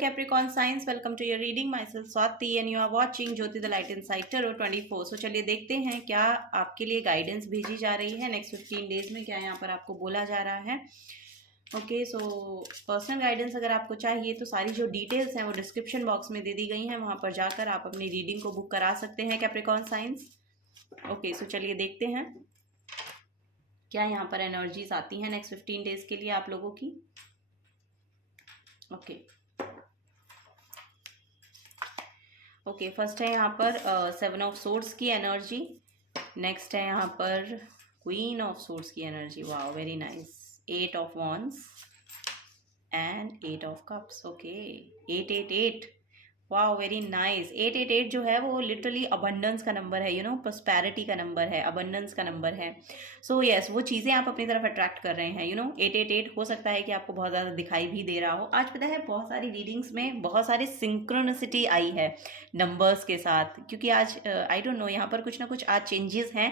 Capricorn signs, welcome to your reading. Myself Swati and you are watching Jyoti the Light Inside Tarot 24. So चलिए देखते हैं क्या आपके लिए गाइडेंस भेजी जा रही है नेक्स्ट 15 डेज में, क्या यहाँ पर आपको बोला जा रहा है. ओके, सो पर्सनल गाइडेंस अगर आपको चाहिए तो सारी जो डिटेल्स हैं वो डिस्क्रिप्शन बॉक्स में दे दी गई हैं, वहाँ पर जाकर आप अपनी रीडिंग को बुक करा सकते हैं कैप्रिकॉर्न साइंस. ओके, सो चलिए देखते हैं क्या यहाँ पर एनर्जीज आती हैं नेक्स्ट 15 डेज के लिए आप लोगों की. ओके, फर्स्ट है यहाँ पर 7 ऑफ सोर्ड्स की एनर्जी. नेक्स्ट है यहाँ पर क्वीन ऑफ सोर्ड्स की energy. Wow, very nice. 8 of wands and 8 of cups. Okay, 888. Wow, very nice. 888 जो है वो लिटरली अबंडेंस का नंबर है, प्रॉस्पेरिटी का नंबर है, अबंडेंस का नंबर है. सो यस, वो चीज़ें आप अपनी तरफ अट्रैक्ट कर रहे हैं. 888 हो सकता है कि आपको बहुत ज़्यादा दिखाई भी दे रहा हो. आज पता है बहुत सारी रीडिंग्स में बहुत सारी सिंक्रोनिसिटी आई है नंबर्स के साथ, क्योंकि आज आई डोंट नो यहाँ पर कुछ ना कुछ आज चेंजेस हैं.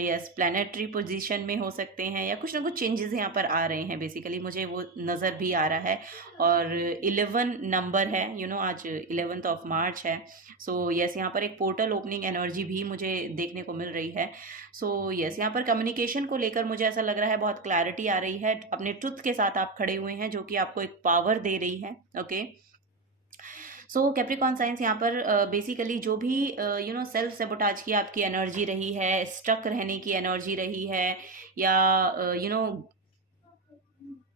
यस, प्लानिटरी पोजीशन में हो सकते हैं या कुछ ना कुछ चेंजेस यहाँ पर आ रहे हैं. बेसिकली मुझे वो नज़र भी आ रहा है. और 11 नंबर है, आज 11th ऑफ मार्च है. सो यस, यहाँ पर एक पोर्टल ओपनिंग एनर्जी भी मुझे देखने को मिल रही है. सो यस, यहाँ पर कम्युनिकेशन को लेकर मुझे ऐसा लग रहा है बहुत क्लैरिटी आ रही है. अपने ट्रुथ के साथ आप खड़े हुए हैं जो कि आपको एक पावर दे रही है. ओके, सो कैप्रिकॉर्न साइंस यहाँ पर बेसिकली जो भी सेल्फ सेबोटाज की आपकी एनर्जी रही है, स्टक रहने की एनर्जी रही है, या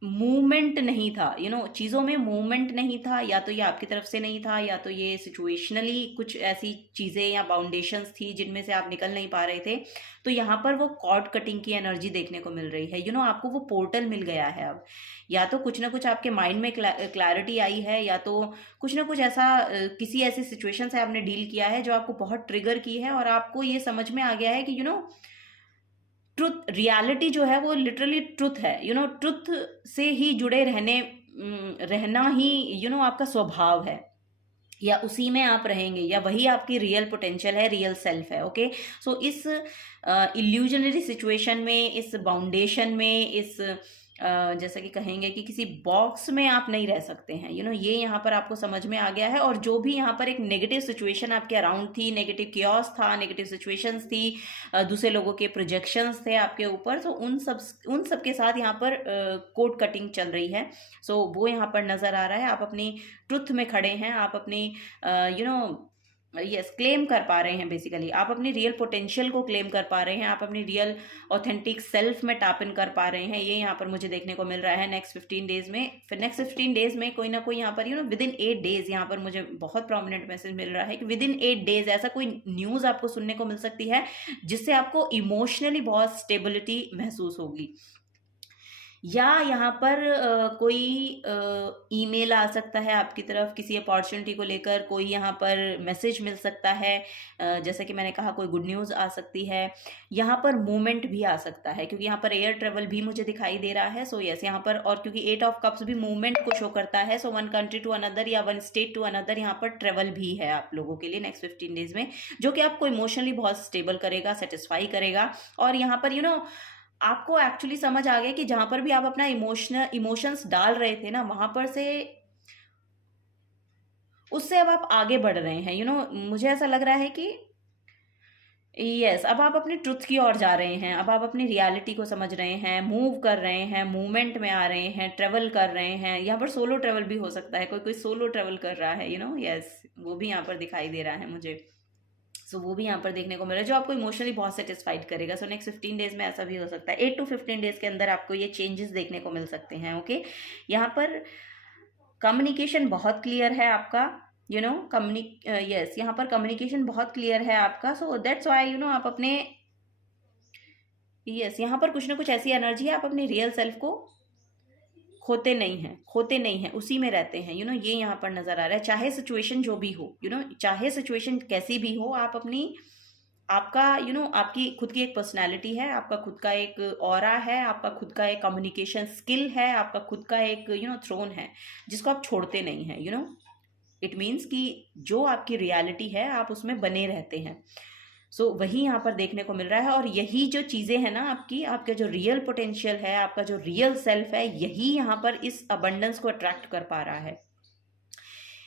मूवमेंट नहीं था, चीज़ों में मूवमेंट नहीं था, या तो ये आपकी तरफ से नहीं था, या तो ये सिचुएशनली कुछ ऐसी चीज़ें या बाउंडेशंस थी जिनमें से आप निकल नहीं पा रहे थे. तो यहाँ पर वो कॉर्ड कटिंग की एनर्जी देखने को मिल रही है. आपको वो पोर्टल मिल गया है अब. या तो कुछ ना कुछ आपके माइंड में क्लैरिटी आई है, या तो कुछ ना कुछ ऐसा किसी ऐसी सिचुएशन से आपने डील किया है जो आपको बहुत ट्रिगर की है, और आपको ये समझ में आ गया है कि ट्रुथ, रियलिटी जो है वो लिटरली ट्रुथ है. ट्रुथ से ही जुड़े रहना ही आपका स्वभाव है, या उसी में आप रहेंगे, या वही आपकी रियल पोटेंशियल है, रियल सेल्फ है. ओके, सो इस इल्यूजनरी सिचुएशन में, इस बाउंडेशन में, इस जैसा कि कहेंगे कि किसी बॉक्स में आप नहीं रह सकते हैं. ये यहाँ पर आपको समझ में आ गया है. और जो भी यहाँ पर एक नेगेटिव सिचुएशन आपके अराउंड थी, नेगेटिव कियोस था, नेगेटिव सिचुएशंस थी, दूसरे लोगों के प्रोजेक्शंस थे आपके ऊपर, तो उन सब के साथ यहाँ पर कोड कटिंग चल रही है. सो वो यहाँ पर नज़र आ रहा है. आप अपनी ट्रुथ में खड़े हैं, आप अपनी यस क्लेम कर पा रहे हैं. बेसिकली आप अपनी रियल पोटेंशियल को क्लेम कर पा रहे हैं, आप अपनी रियल ऑथेंटिक सेल्फ में टैप इन कर पा रहे हैं. ये यहाँ पर मुझे देखने को मिल रहा है नेक्स्ट 15 डेज में. फिर नेक्स्ट 15 डेज में कोई ना कोई यहाँ पर विद इन 8 डेज यहाँ पर मुझे बहुत प्रोमिनेंट मैसेज मिल रहा है कि विद इन 8 डेज ऐसा कोई न्यूज़ आपको सुनने को मिल सकती है जिससे आपको इमोशनली बहुत स्टेबिलिटी महसूस होगी. या यहाँ पर कोई ईमेल आ सकता है आपकी तरफ किसी अपॉर्चुनिटी को लेकर, कोई यहाँ पर मैसेज मिल सकता है, जैसे कि मैंने कहा कोई गुड न्यूज़ आ सकती है. यहाँ पर मूवमेंट भी आ सकता है, क्योंकि यहाँ पर एयर ट्रेवल भी मुझे दिखाई दे रहा है. सो यस, यहाँ पर, और क्योंकि 8 ऑफ कप्स भी मूवमेंट को शो करता है, सो 1 कंट्री टू अनदर या 1 स्टेट टू अनदर यहाँ पर ट्रेवल भी है आप लोगों के लिए नेक्स्ट 15 डेज में, जो कि आपको इमोशनली बहुत स्टेबल करेगा, सेटिस्फाई करेगा. और यहाँ पर आपको एक्चुअली समझ आ गया कि जहां पर भी आप अपना इमोशंस डाल रहे थे ना, वहां पर से उससे अब आप आगे बढ़ रहे हैं. मुझे ऐसा लग रहा है कि यस, अब आप अपनी ट्रुथ की ओर जा रहे हैं, अब आप अपनी रियलिटी को समझ रहे हैं, मूव कर रहे हैं, मूवमेंट में आ रहे हैं, ट्रेवल कर रहे हैं. यहाँ पर सोलो ट्रेवल भी हो सकता है, कोई सोलो ट्रेवल कर रहा है. यस, वो भी यहाँ पर दिखाई दे रहा है मुझे. सो वो भी यहाँ पर देखने को मिल रहा है जो आपको इमोशनली बहुत सेटिस्फाइड करेगा. सो नेक्स्ट 15 डेज में ऐसा भी हो सकता है. 8 to 15 डेज के अंदर आपको ये चेंजेस देखने को मिल सकते हैं. ओके, यहाँ पर कम्युनिकेशन बहुत क्लियर है आपका. यस, यहाँ पर कम्युनिकेशन बहुत क्लियर है आपका. सो दैट्स वाई आप अपने यस, यहाँ पर कुछ ना कुछ ऐसी एनर्जी है, आप अपनी रियल सेल्फ को खोते नहीं हैं, उसी में रहते हैं. ये यहाँ पर नजर आ रहा है. चाहे सिचुएशन जो भी हो, चाहे सिचुएशन कैसी भी हो, आप आपका आपकी खुद की एक पर्सनैलिटी है, आपका खुद का एक ऑरा है, आपका खुद का एक कम्युनिकेशन स्किल है, आपका खुद का एक थ्रोन है जिसको आप छोड़ते नहीं हैं. इट मीन्स कि जो आपकी रियलिटी है आप उसमें बने रहते हैं. सो वही यहाँ पर देखने को मिल रहा है। और यही जो चीज़ें हैं ना आपकी, आपका जो रियल पोटेंशियल है, आपका जो रियल सेल्फ है, यही यहाँ पर इस अबंडेंस को अट्रैक्ट कर पा रहा है,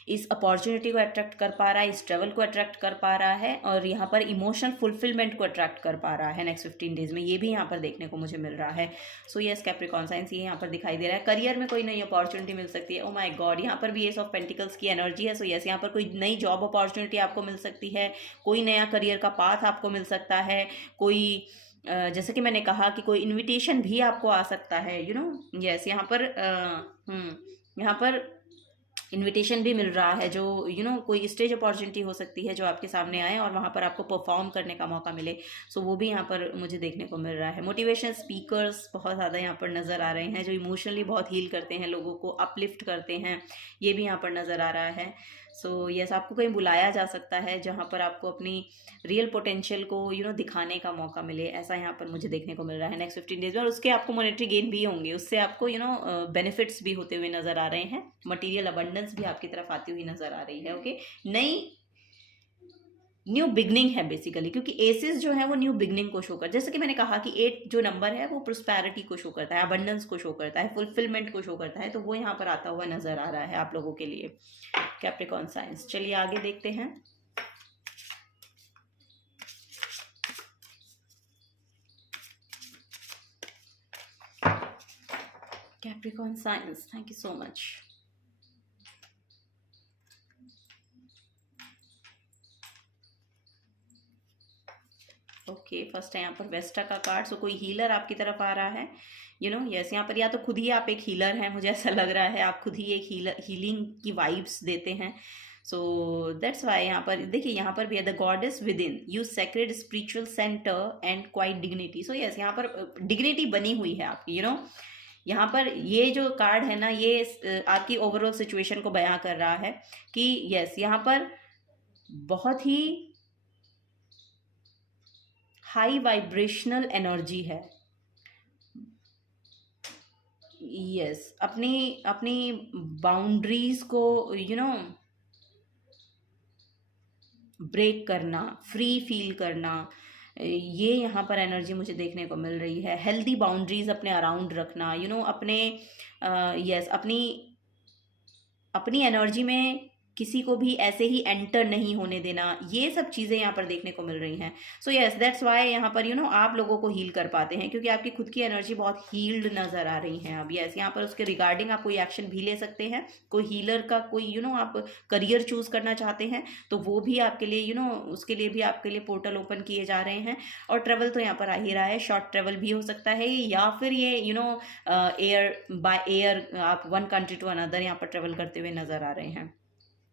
इस अपॉर्चुनिटी को अट्रैक्ट कर पा रहा है, इस ट्रेवल को अट्रैक्ट कर पा रहा है, और यहाँ पर इमोशनल फुलफिलमेंट को अट्रैक्ट कर पा रहा है नेक्स्ट 15 डेज में। ये भी यहाँ पर देखने को मुझे मिल रहा है। सो यस कैप्रिकॉर्न साइंस, ये यहाँ पर दिखाई दे रहा है। करियर में कोई नई अपॉर्चुनिटी मिल सकती है। ओ माय गॉड, यहाँ पर भी एस ऑफ पेंटिकल्स की एनर्जी है। सो यस, यहाँ पर कोई नई जॉब अपॉर्चुनिटी आपको मिल सकती है, कोई नया करियर का पाथ आपको मिल सकता है, कोई जैसे कि मैंने कहा कि कोई इन्विटेशन भी आपको आ सकता है, यू नो। यस, यहाँ पर यहाँ पर इनविटेशन भी मिल रहा है, जो यू नो कोई स्टेज अपॉर्चुनिटी हो सकती है जो आपके सामने आए और वहाँ पर आपको परफॉर्म करने का मौका मिले। सो वो भी यहाँ पर मुझे देखने को मिल रहा है। मोटिवेशन स्पीकर्स बहुत ज़्यादा यहाँ पर नज़र आ रहे हैं, जो इमोशनली बहुत हील करते हैं, लोगों को अपलिफ्ट करते हैं, ये भी यहाँ पर नज़र आ रहा है। सो यस, आपको कहीं बुलाया जा सकता है जहाँ पर आपको अपनी रियल पोटेंशियल को यू नो दिखाने का मौका मिले, ऐसा यहाँ पर मुझे देखने को मिल रहा है नेक्स्ट 15 डेज में। और उसके आपको मॉनेटरी गेन भी होंगे, उससे आपको यू नो बेनिफिट्स भी होते हुए नज़र आ रहे हैं, मटीरियल अबंडेंस भी आपकी तरफ आती हुई नज़र आ रही है। ओके, नई न्यू बिगनिंग है बेसिकली, क्योंकि एसेस जो है वो न्यू बिगनिंग को शो कर, जैसे कि मैंने कहा कि 8 जो नंबर है वो प्रोस्पैरिटी को शो करता है, अबंडेंस को शो करता है, फुलफिलमेंट को शो करता है, तो वो यहाँ पर आता हुआ नजर आ रहा है आप लोगों के लिए कैप्रिकॉर्न साइंस। चलिए आगे देखते हैं। Capricorn science, thank you so much. Okay, first है यहाँ पर वेस्टा का कार्ड। सो कोई हीलर आपकी तरफ आ रहा है, यू नो। यस, यहाँ पर या तो खुद ही आप एक हीलर हैं, मुझे ऐसा लग रहा है आप खुद ही एक हीलिंग की वाइब्स देते हैं। सो दैट्स वाई यहाँ पर देखिए, यहाँ पर भी है the goddess with in you sacred spiritual centre and quite dignity. So yes, यहाँ पर डिग्निटी बनी हुई है आपकी, यू नो। यहाँ पर ये जो कार्ड है ना, ये आपकी ओवरऑल सिचुएशन को बयां कर रहा है कि यस, यहाँ पर बहुत ही हाई वाइब्रेशनल एनर्जी है। यस, अपनी अपनी बाउंड्रीज को यू नो ब्रेक करना, फ्री फील करना, ये यहाँ पर एनर्जी मुझे देखने को मिल रही है। हेल्दी बाउंड्रीज अपने अराउंड रखना, यू नो, अपने यस अपनी एनर्जी में किसी को भी ऐसे ही एंटर नहीं होने देना, ये सब चीज़ें यहाँ पर देखने को मिल रही हैं। सो यस, दैट्स वाई यहाँ पर यू नो आप लोगों को हील कर पाते हैं, क्योंकि आपकी खुद की एनर्जी बहुत हील्ड नज़र आ रही है अब। यस, यहाँ पर उसके रिगार्डिंग आप कोई एक्शन भी ले सकते हैं, कोई हीलर का कोई यू नो आप करियर चूज करना चाहते हैं तो वो भी आपके लिए यू नो उसके लिए भी आपके लिए पोर्टल ओपन किए जा रहे हैं। और ट्रेवल तो यहाँ पर आ ही रहा है, शॉर्ट ट्रेवल भी हो सकता है, या फिर ये you know air by air आप वन कंट्री टू अनदर यहाँ पर ट्रेवल करते हुए नज़र आ रहे हैं।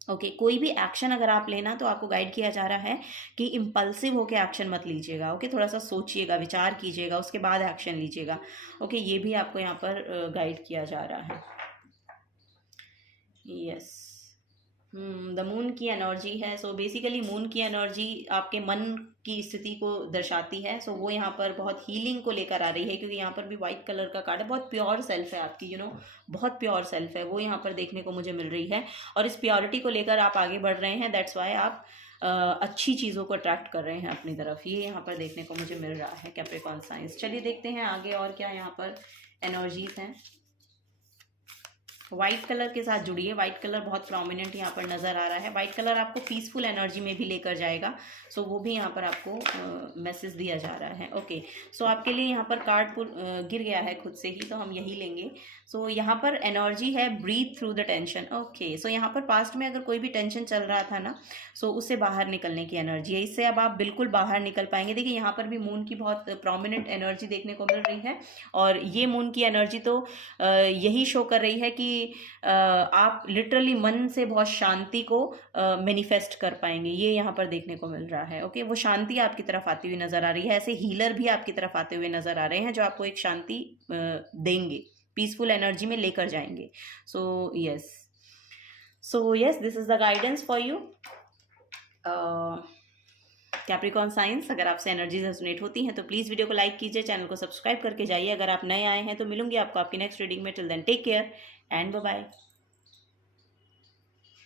ओके, कोई भी एक्शन अगर आप लेना तो आपको गाइड किया जा रहा है कि इम्पल्सिव होकर एक्शन मत लीजिएगा। ओके, थोड़ा सा सोचिएगा, विचार कीजिएगा, उसके बाद एक्शन लीजिएगा। ओके, ये भी आपको यहाँ पर गाइड किया जा रहा है। यस, द मून की एनर्जी है। सो बेसिकली मून की एनर्जी आपके मन की स्थिति को दर्शाती है। सो वो यहाँ पर बहुत हीलिंग को लेकर आ रही है, क्योंकि यहाँ पर भी वाइट कलर का कार्ड है। बहुत प्योर सेल्फ है आपकी, यू नो, बहुत प्योर सेल्फ है वो यहाँ पर देखने को मुझे मिल रही है। और इस प्योरिटी को लेकर आप आगे बढ़ रहे हैं, दैट्स वाई आप अच्छी चीज़ों को अट्रैक्ट कर रहे हैं अपनी तरफ, ये यहाँ पर देखने को मुझे मिल रहा है कैप्रिकॉर्न साइंस। चलिए देखते हैं आगे और क्या यहाँ पर एनर्जीज हैं। व्हाइट कलर के साथ जुड़िए, व्हाइट कलर बहुत प्रोमिनेंट यहाँ पर नज़र आ रहा है। व्हाइट कलर आपको पीसफुल एनर्जी में भी लेकर जाएगा, सो वो भी यहाँ पर आपको मैसेज दिया जा रहा है। ओके, सो आपके लिए यहाँ पर कार्ड गिर गया है खुद से ही, तो हम यही लेंगे। सो यहाँ पर एनर्जी है breathe through the tension. Okay, so यहाँ पर पास्ट में अगर कोई भी टेंशन चल रहा था ना, सो उससे बाहर निकलने की एनर्जी है, इससे अब आप बिल्कुल बाहर निकल पाएंगे। देखिए यहाँ पर भी मून की बहुत प्रोमिनेंट एनर्जी देखने को मिल रही है, और ये मून की एनर्जी तो यही शो कर रही है कि आप लिटरली मन से बहुत शांति को मैनिफेस्ट कर पाएंगे, ये यहाँ पर देखने को मिल रहा है। ओके, वो शांति आपकी तरफ आती हुई नजर आ रही है। ऐसे हीलर भी आपकी तरफ आते हुए नजर आ रहे हैं जो आपको एक शांति देंगे, पीसफुल एनर्जी में लेकर जाएंगे। So yes, this is the guidance for you Capricorn science. अगर आपसे एनर्जीज रेजोनेट होती हैं तो प्लीज़ वीडियो को लाइक कीजिए, चैनल को सब्सक्राइब करके जाइए। अगर आप नए आए हैं तो मिलूंगी आपको आपकी नेक्स्ट रीडिंग में। Till then take care and bye bye.